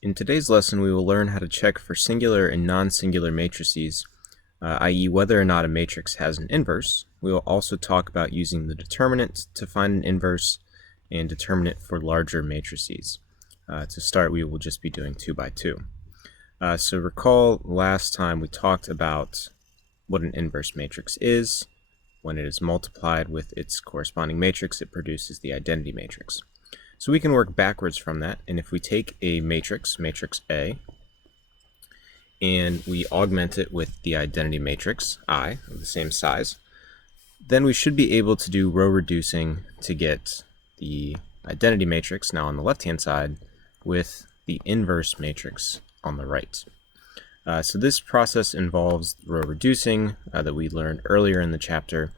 In today's lesson, we will learn how to check for singular and non-singular matrices, i.e. whether or not a matrix has an inverse. We will also talk about using the determinant to find an inverse and determinant for larger matrices. To start, we will just be doing 2 by 2. So recall last time we talked about what an inverse matrix is. When it is multiplied with its corresponding matrix, it produces the identity matrix. So we can work backwards from that, and if we take a matrix, matrix A, and we augment it with the identity matrix I of the same size, then we should be able to do row reducing to get the identity matrix, now on the left-hand side, with the inverse matrix on the right. So this process involves row reducing that we learned earlier in the chapter,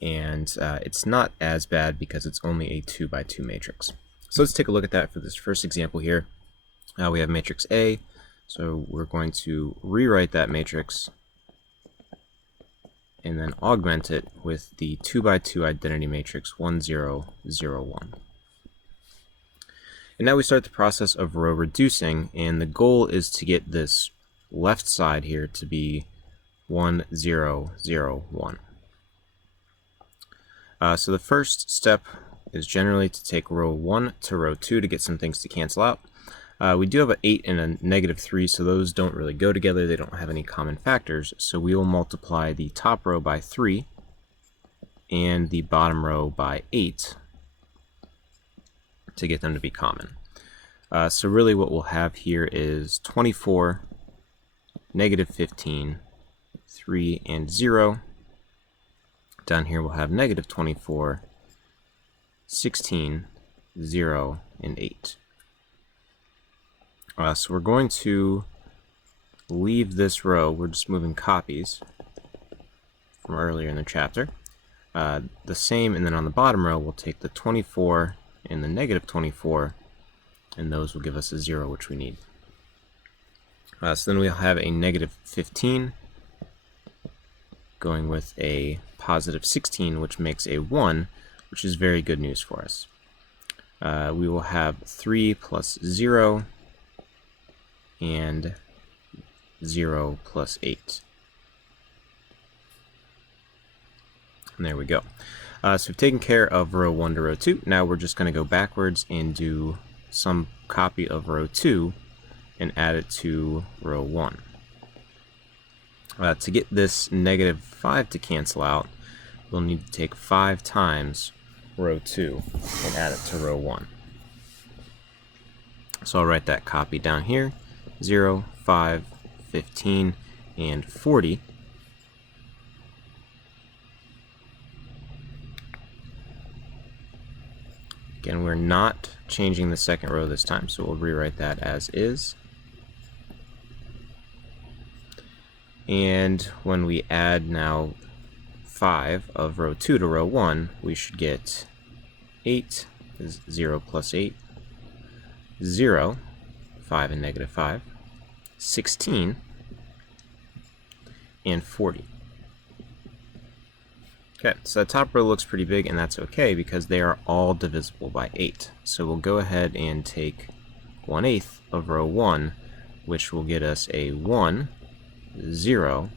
and it's not as bad because it's only a 2 by 2 matrix. So let's take a look at that for this first example here. We have matrix A, so we're going to rewrite that matrix and then augment it with the 2 by 2 identity matrix 1, 0, 0, 1. And now we start the process of row reducing, and the goal is to get this left side here to be 1, 0, 0, 1. So the first step is generally to take row 1 to row 2 to get some things to cancel out. We do have an 8 and a negative 3, so those don't really go together. They don't have any common factors, so we will multiply the top row by 3 and the bottom row by 8 to get them to be common. So really what we'll have here is 24, negative 15, 3, and 0. Down here we'll have negative 24, 16, 0, and 8. So we're going to leave this row. We're just moving copies from earlier in the chapter. The same, and then on the bottom row, we'll take the 24 and the negative 24, and those will give us a 0, which we need. So then we'll have a negative 15 going with a positive 16, which makes a 1, which is very good news for us. We will have 3 plus 0 and 0 plus 8. And there we go. So we've taken care of row 1 to row 2. Now we're just going to go backwards and do some copy of row 2 and add it to row 1. To get this negative 5 to cancel out, we'll need to take 5 times row 2 and add it to row 1. So I'll write that copy down here, 0, 5, 15, and 40. Again, we're not changing the second row this time, so we'll rewrite that as is. And when we add now 5 of row 2 to row 1, we should get 8 is 0 plus 8, 0, 5 and negative 5, 16, and 40. Okay, so the top row looks pretty big, and that's okay because they are all divisible by 8. So we'll go ahead and take 1/8 of row 1, which will get us a 1, 0,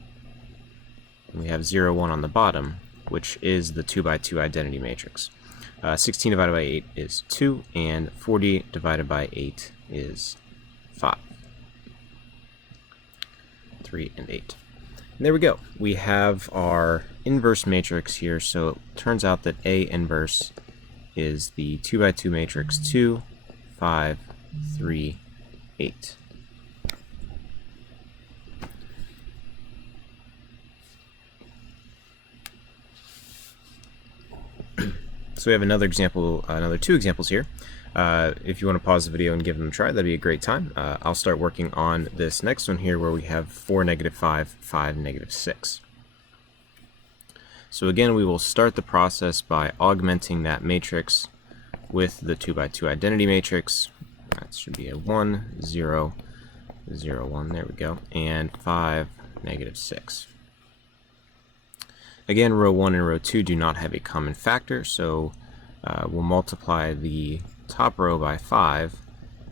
and we have 0, 1 on the bottom, which is the 2 by 2 identity matrix. 16 divided by 8 is 2, and 40 divided by 8 is 5. 3 and 8. And there we go. We have our inverse matrix here, so it turns out that A inverse is the 2 by 2 matrix 2, 5, 3, 8. So we have another example, another 2 examples here. If you want to pause the video and give them a try, that'd be a great time. I'll start working on this next one here where we have 4, negative 5, 5, negative 6. So again, we will start the process by augmenting that matrix with the 2 by 2 identity matrix. That should be a 1, 0, 0, 1, there we go, and 5, negative 6. Again, row 1 and row 2 do not have a common factor, so we'll multiply the top row by 5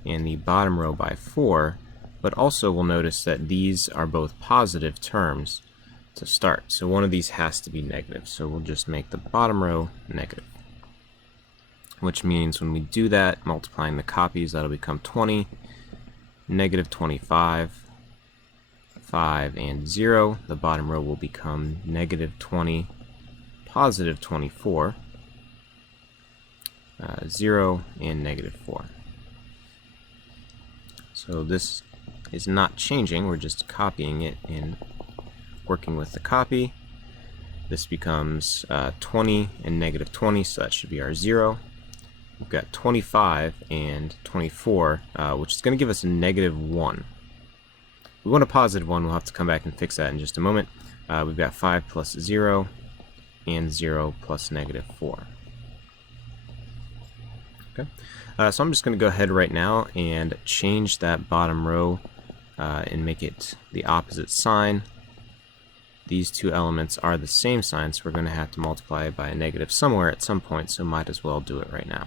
and the bottom row by 4, but also we'll notice that these are both positive terms to start. So one of these has to be negative. So we'll just make the bottom row negative, which means when we do that, multiplying the copies, that'll become 20, negative 25, 5, and 0. The bottom row will become negative 20, positive 24, 0, and negative 4. So this is not changing, we're just copying it and working with the copy. This becomes 20 and negative 20, so that should be our 0. We've got 25 and 24, which is going to give us a negative 1. We want a positive 1, we'll have to come back and fix that in just a moment. We've got 5 plus 0, and 0 plus negative 4. Okay, so I'm just going to go ahead right now and change that bottom row and make it the opposite sign. These two elements are the same sign, so we're going to have to multiply by a negative somewhere at some point, so might as well do it right now.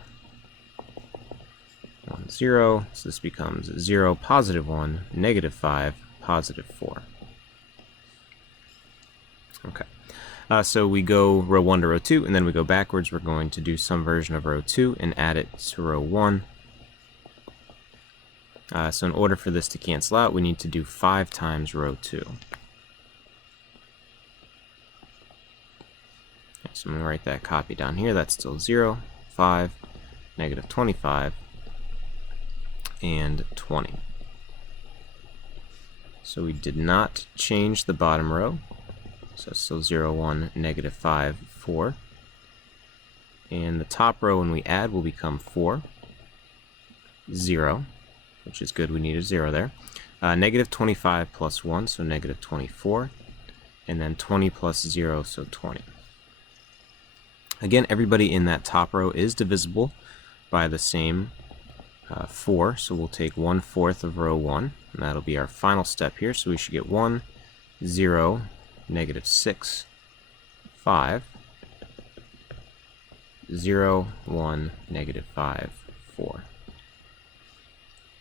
1, 0, so this becomes 0, positive 1, negative 5, positive 4. Okay, so we go row 1 to row 2, and then we go backwards. We're going to do some version of row 2 and add it to row 1. So in order for this to cancel out, we need to do 5 times row 2. So I'm going to write that copy down here. That's still 0, 5, negative 25, and 20. So we did not change the bottom row. So it's still 0, 1, negative 5, 4. And the top row, when we add, will become 4, 0, which is good. We need a 0 there. Negative 25 plus 1, so negative 24. And then 20 plus 0, so 20. Again, everybody in that top row is divisible by the same 4, so we'll take 1/4 of row 1, and that'll be our final step here. So we should get 1, 0, negative 6, 5, 0, 1, negative 5, 4.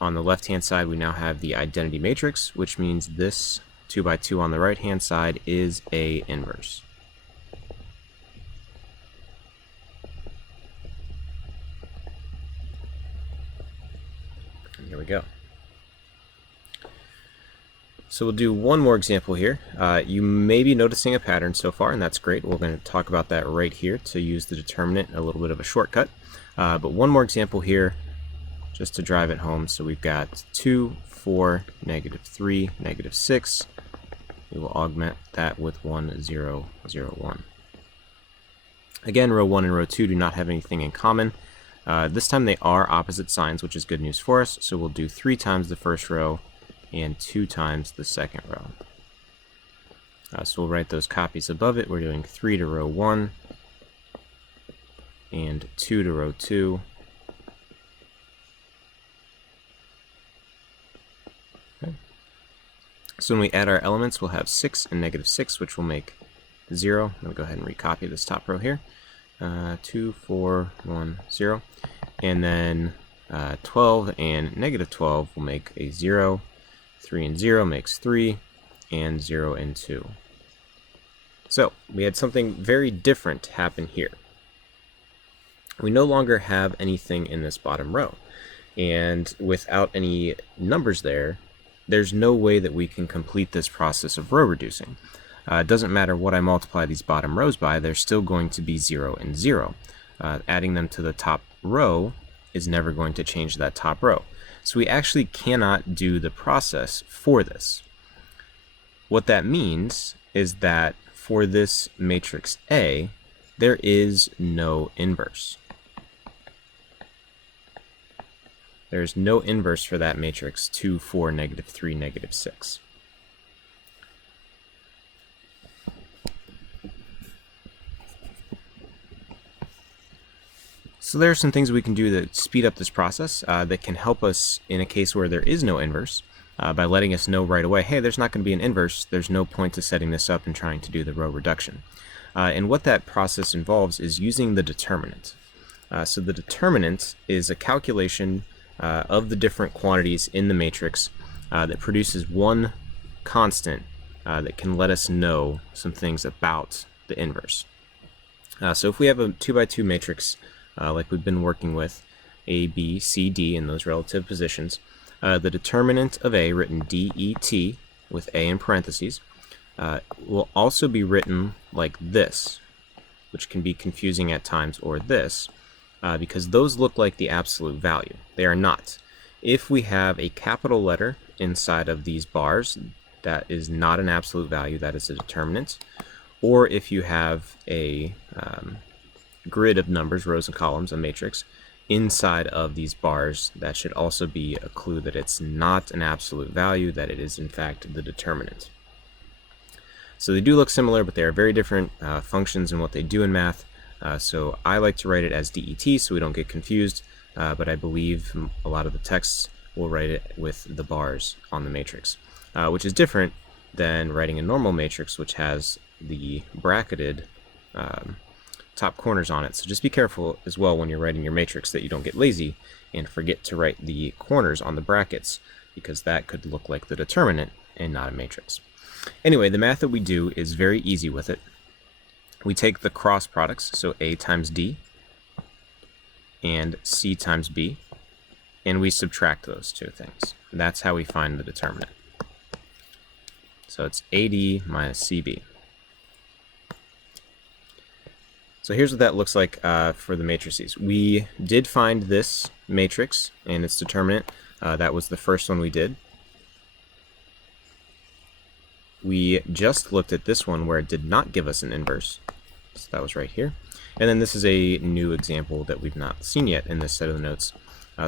On the left-hand side, we now have the identity matrix, which means this 2 by 2 on the right-hand side is a inverse. Here we go. So we'll do one more example here. You may be noticing a pattern so far, and that's great. We're going to talk about that right here to use the determinant, a little bit of a shortcut. But one more example here, just to drive it home. So we've got 2, 4, negative 3, negative 6. We will augment that with 1, 0, 0, 1. Again, row 1 and row 2 do not have anything in common. This time they are opposite signs, which is good news for us. So we'll do 3 times the first row and 2 times the second row. So we'll write those copies above it. We're doing 3 to row 1 and 2 to row 2. Okay. So when we add our elements, we'll have 6 and negative 6, which will make 0. I'm going to go ahead and recopy this top row here. 2, 4, 1, 0. And then 12 and negative 12 will make a 0. 3 and 0 makes 3, and 0 and 2. So we had something very different happen here. We no longer have anything in this bottom row. And without any numbers there, there's no way that we can complete this process of row reducing. It doesn't matter what I multiply these bottom rows by, they're still going to be 0 and 0. Adding them to the top row is never going to change that top row. So we actually cannot do the process for this. What that means is that for this matrix A, there is no inverse. There's no inverse for that matrix 2, 4, negative 3, negative 6. So there are some things we can do to speed up this process that can help us in a case where there is no inverse by letting us know right away, hey, there's not going to be an inverse, there's no point to setting this up and trying to do the row reduction. And what that process involves is using the determinant. So the determinant is a calculation of the different quantities in the matrix that produces one constant that can let us know some things about the inverse. So if we have a 2 by 2 matrix like we've been working with, A, B, C, D in those relative positions, the determinant of A, written DET with A in parentheses, will also be written like this, which can be confusing at times, or this, because those look like the absolute value. They are not. If we have a capital letter inside of these bars, that is not an absolute value, that is a determinant. Or if you have a grid of numbers, rows and columns, a matrix, inside of these bars, that should also be a clue that it's not an absolute value, that it is in fact the determinant. So they do look similar, but they are very different functions in what they do in math. So I like to write it as DET so we don't get confused, but I believe a lot of the texts will write it with the bars on the matrix, which is different than writing a normal matrix, which has the bracketed top corners on it. So just be careful as well when you're writing your matrix that you don't get lazy and forget to write the corners on the brackets, because that could look like the determinant and not a matrix. Anyway, the math that we do is very easy with it. We take the cross products, so A times D and C times B, and we subtract those two things. And that's how we find the determinant. So it's AD minus CB. So here's what that looks like for the matrices. We did find this matrix and its determinant. That was the first one we did. We just looked at this one where it did not give us an inverse. So that was right here. And then this is a new example that we've not seen yet in this set of notes.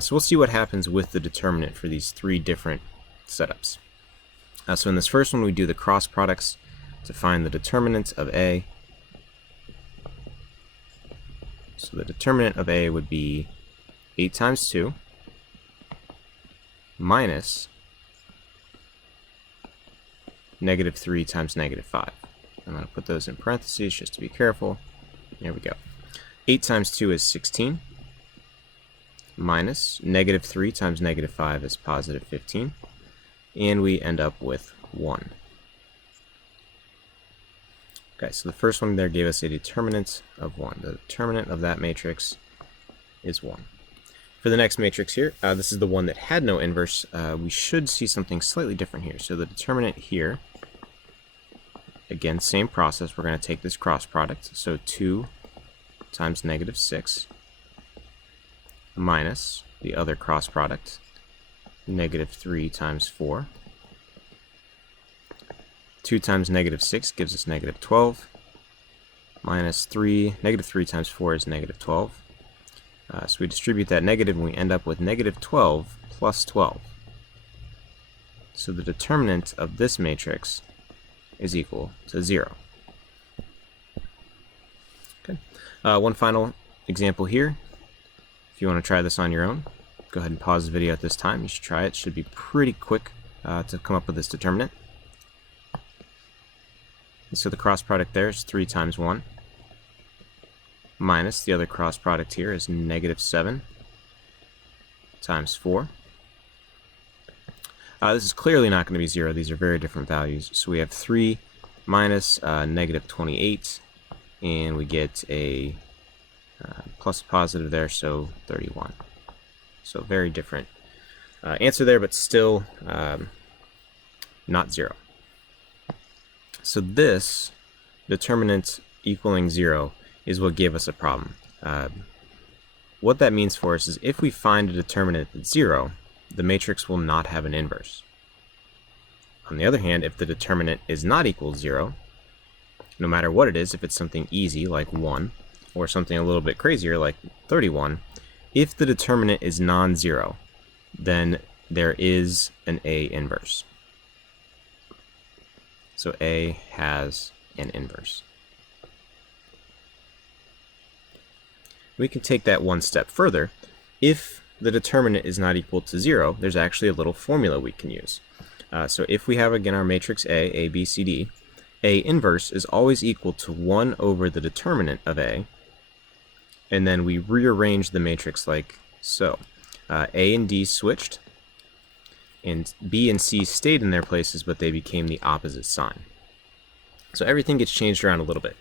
So we'll see what happens with the determinant for these three different setups. So in this first one, we do the cross products to find the determinant of A. So the determinant of A would be 8 times 2 minus negative 3 times negative 5. I'm going to put those in parentheses just to be careful. There we go. 8 times 2 is 16 minus negative 3 times negative 5 is positive 15. And we end up with 1. Okay, so the first one there gave us a determinant of 1. The determinant of that matrix is 1. For the next matrix here, this is the one that had no inverse. We should see something slightly different here. So the determinant here, again, same process. We're going to take this cross product. So 2 times negative 6 minus the other cross product, negative 3 times 4. 2 times negative 6 gives us negative 12, minus 3, negative 3 times 4 is negative 12. So we distribute that negative and we end up with negative 12 plus 12. So the determinant of this matrix is equal to 0. Okay. One final example here. If you want to try this on your own, go ahead and pause the video at this time. You should try it. It should be pretty quick to come up with this determinant. So the cross product there is 3 times 1 minus the other cross product here is negative 7 times 4. This is clearly not going to be 0. These are very different values. So we have 3 minus negative 28, and we get a plus positive there, so 31. So very different answer there, but still not 0. So this determinant equaling 0 is what gave us a problem. What that means for us is if we find a determinant that's 0, the matrix will not have an inverse. On the other hand, if the determinant is not equal to 0, no matter what it is, if it's something easy like 1, or something a little bit crazier like 31, if the determinant is non-zero, then there is an A inverse. So A has an inverse. We can take that one step further. If the determinant is not equal to 0, there's actually a little formula we can use. So if we have, again, our matrix A, B, C, D, A inverse is always equal to 1 over the determinant of A, and then we rearrange the matrix like so. A and D switched, and B and C stayed in their places, but they became the opposite sign. So everything gets changed around a little bit.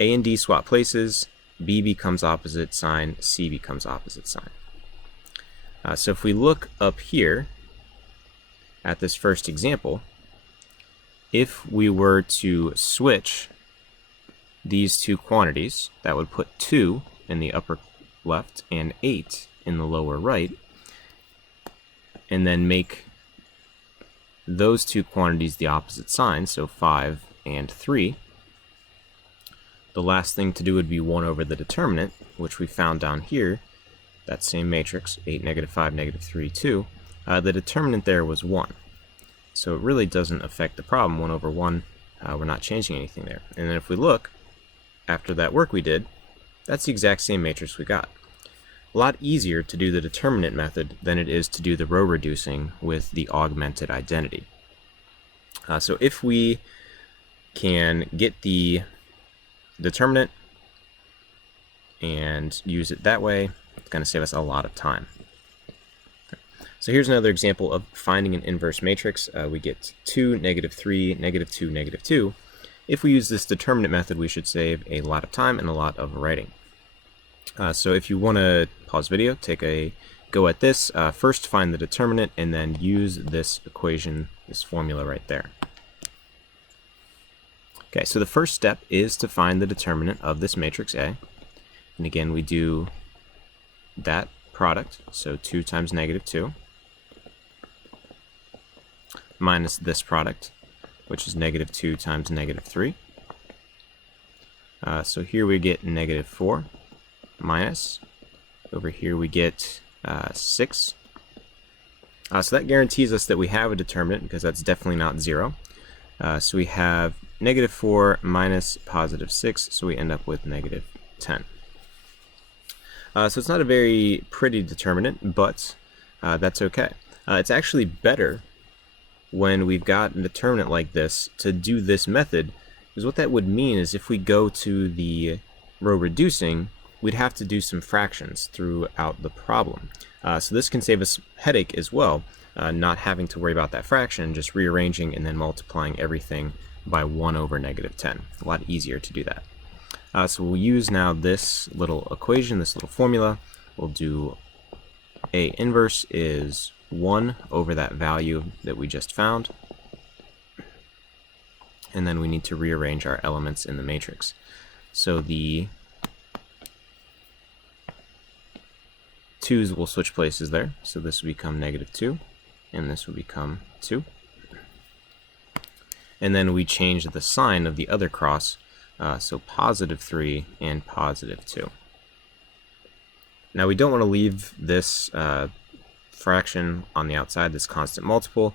A and D swap places, B becomes opposite sign, C becomes opposite sign. So if we look up here at this first example, if we were to switch these two quantities, that would put 2 in the upper left and 8 in the lower right, and then make those two quantities the opposite sign, so 5 and 3. The last thing to do would be 1 over the determinant, which we found down here, that same matrix, 8, -5, -3, 2. The determinant there was 1. So it really doesn't affect the problem. 1 over 1, we're not changing anything there. And then if we look, after that work we did, that's the exact same matrix we got. A lot easier to do the determinant method than it is to do the row reducing with the augmented identity. So if we can get the determinant and use it that way, it's going to save us a lot of time. So here's another example of finding an inverse matrix. We get 2, -3, -2, -2. If we use this determinant method, we should save a lot of time and a lot of writing. So if you want to pause video, take a go at this, first find the determinant and then use this equation, this formula right there. Okay, so the first step is to find the determinant of this matrix A. And again, we do that product, so 2 times -2, minus this product, which is -2 times -3. So here we get -4, minus, over here we get 6. So that guarantees us that we have a determinant, because that's definitely not 0. So we have -4 minus +6, so we end up with -10. So it's not a very pretty determinant, but that's okay. It's actually better when we've got a determinant like this to do this method, because what that would mean is if we go to the row reducing, we'd have to do some fractions throughout the problem. So this can save us headache as well, not having to worry about that fraction, just rearranging and then multiplying everything by 1 over -10. A lot easier to do that. So we'll use now this little equation, this little formula. We'll do A inverse is 1 over that value that we just found. And then we need to rearrange our elements in the matrix. So the 2's will switch places there. So this will become -2, and this will become 2. And then we change the sign of the other cross, so +3 and +2. Now we don't want to leave this fraction on the outside, this constant multiple.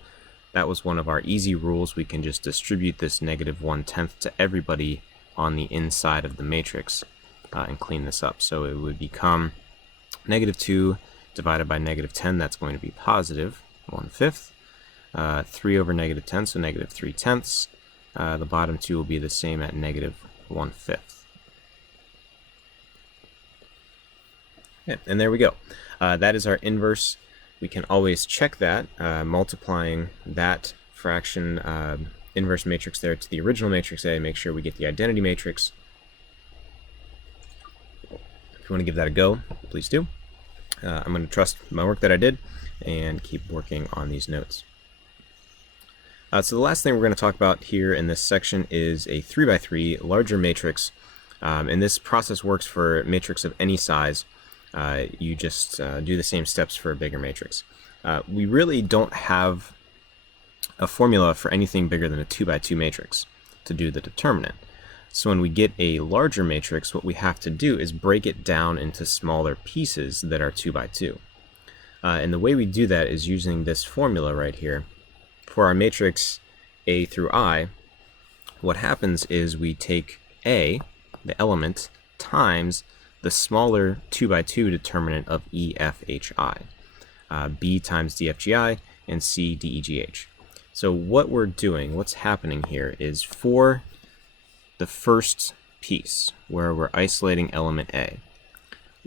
That was one of our easy rules. We can just distribute this -1/10 to everybody on the inside of the matrix and clean this up. So it would become -2 divided by -10, that's going to be +1/5. 3 over -10, so -3/10. The bottom two will be the same at -1/5. Yeah, and there we go. That is our inverse. We can always check that, multiplying that fraction inverse matrix there to the original matrix A, make sure we get the identity matrix. If you want to give that a go, please do. I'm going to trust my work that I did and keep working on these notes. So the last thing we're going to talk about here in this section is a 3x3 larger matrix. And this process works for a matrix of any size. You just do the same steps for a bigger matrix. We really don't have a formula for anything bigger than a 2x2 matrix to do the determinant. So when we get a larger matrix, what we have to do is break it down into smaller pieces that are 2x2. And the way we do that is using this formula right here. For our matrix A through I, what happens is we take A, the element, times the smaller 2x2 determinant of E, F, H, I. B times D, F, G, I, and C, D, E, G, H. So what we're doing, what's happening here is for the first piece, where we're isolating element A,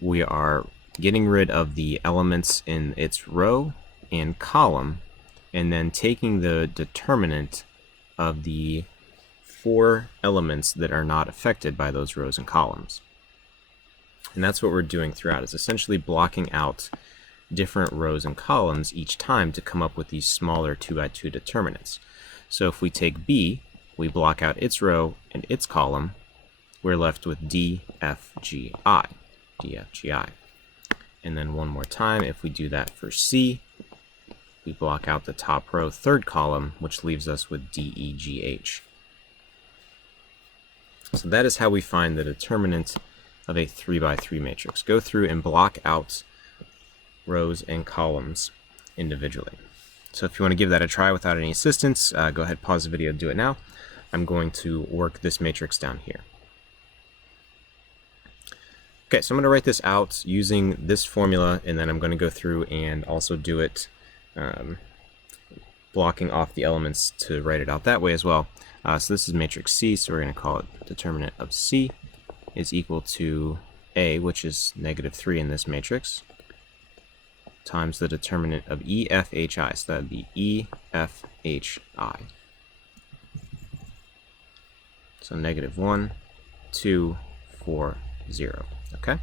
we are getting rid of the elements in its row and column, and then taking the determinant of the 4 elements that are not affected by those rows and columns. And that's what we're doing throughout, is essentially blocking out different rows and columns each time to come up with these smaller 2x2 determinants. So if we take B, we block out its row and its column, we're left with D, F, G, I. D, F, G, I. And then one more time, if we do that for C, we block out the top row, 3rd column, which leaves us with D, E, G, H. So that is how we find the determinant of a 3x3 matrix. Go through and block out rows and columns individually. So if you want to give that a try without any assistance, go ahead, pause the video, do it now. I'm going to work this matrix down here. Okay, so I'm going to write this out using this formula, and then I'm going to go through and also do it blocking off the elements to write it out that way as well. So this is matrix C, so we're going to call it determinant of C is equal to A, which is -3 in this matrix, times the determinant of E, F, H, I. So that would be E, F, H, I. So -1, 2, 4, 0. Okay?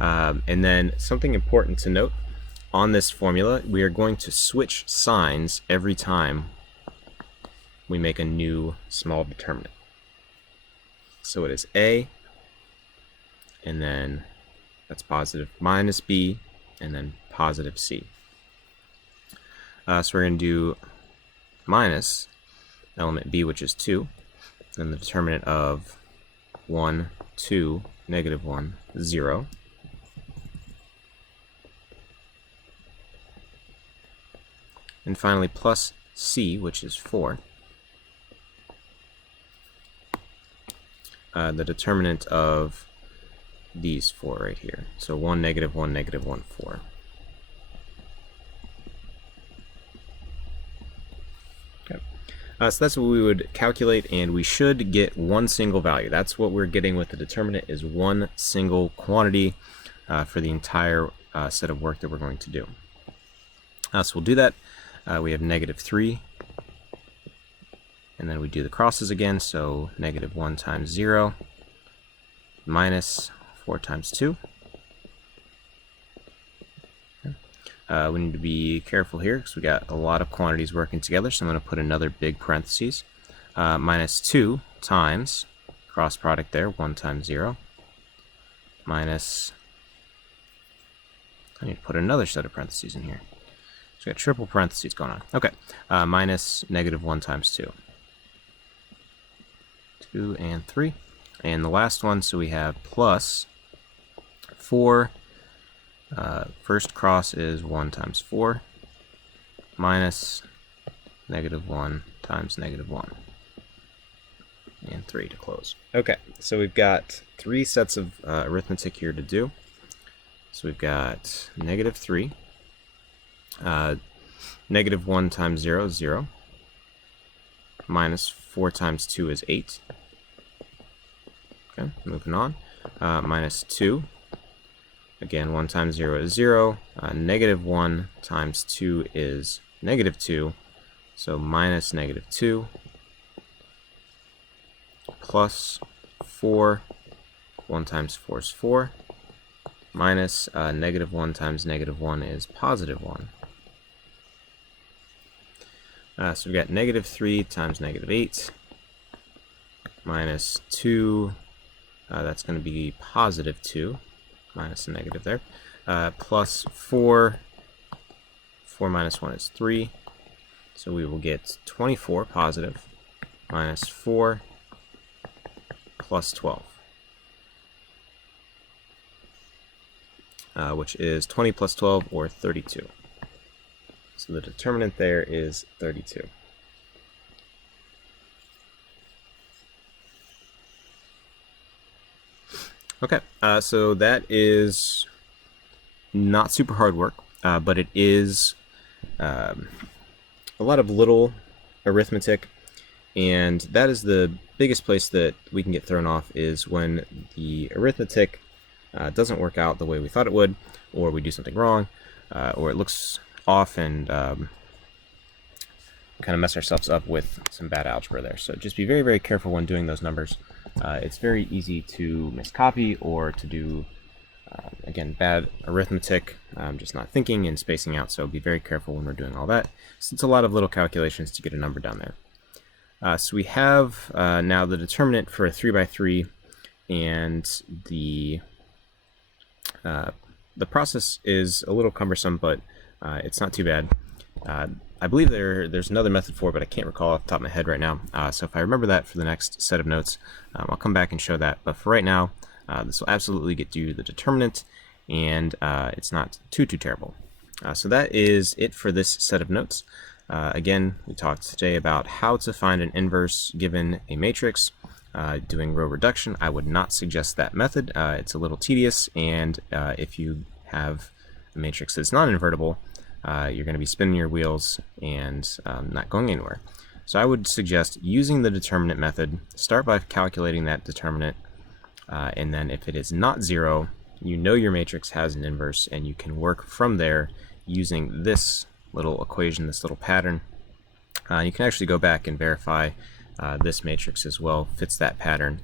And then something important to note on this formula, we are going to switch signs every time we make a new small determinant. So it is A, and then that's positive minus B, and then positive C. So we're going to do minus element B, which is 2, then the determinant of 1, 2, -1, 0. And finally plus C, which is 4. The determinant of these 4 right here. So 1, -1, -1, 4. Okay. So that's what we would calculate, and we should get one single value. That's what we're getting with the determinant, is one single quantity for the entire set of work that we're going to do. So we'll do that. We have -3, and then we do the crosses again, so -1 times 0 minus 4 times 2. Okay. We need to be careful here because we got a lot of quantities working together, so I'm going to put another big parentheses. Minus 2 times, cross product there, 1 times 0, minus, I need to put another set of parentheses in here. So we got triple parentheses going on. Okay, minus -1 times 2. 2 and 3. And the last one, so we have plus 4. First cross is 1 times 4, minus -1 times -1. And 3 to close. Okay, so we've got 3 sets of arithmetic here to do. So we've got -3. -1 times 0 is 0. Minus 4 times 2 is 8. Okay, moving on. Minus 2. Again, 1 times 0 is 0. -1 times 2 is -2. So minus -2. Plus 4. 1 times 4 is 4. Minus -1 times -1 is +1. So we've got -3 times -8 minus 2, that's going to be +2, minus a negative there, plus 4, 4 minus 1 is 3, so we will get 24 positive minus 4 plus 12, which is 20 plus 12, or 32. So the determinant there is 32. Okay, so that is not super hard work, but it is a lot of little arithmetic, and that is the biggest place that we can get thrown off, is when the arithmetic doesn't work out the way we thought it would, or we do something wrong, or it looks off and kind of mess ourselves up with some bad algebra there. So just be very, very careful when doing those numbers. It's very easy to miscopy or to do, again, bad arithmetic, just not thinking and spacing out, so be very careful when we're doing all that. So it's a lot of little calculations to get a number down there. So we have now the determinant for a 3 by 3, and the process is a little cumbersome, but it's not too bad. I believe there's another method for it, but I can't recall off the top of my head right now. So if I remember that for the next set of notes, I'll come back and show that. But for right now, this will absolutely get you the determinant, and it's not too terrible. So that is it for this set of notes. Again, we talked today about how to find an inverse given a matrix. Doing row reduction, I would not suggest that method. It's a little tedious, and if you have a matrix that's not invertible, you're going to be spinning your wheels and not going anywhere. So I would suggest using the determinant method. Start by calculating that determinant, and then if it is not 0, you know your matrix has an inverse, and you can work from there using this little equation, this little pattern. You can actually go back and verify this matrix as well fits that pattern,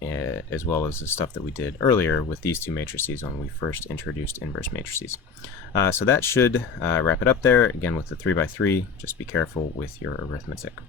as well as the stuff that we did earlier with these two matrices when we first introduced inverse matrices. So that should wrap it up there. Again, with the 3 by 3, just be careful with your arithmetic.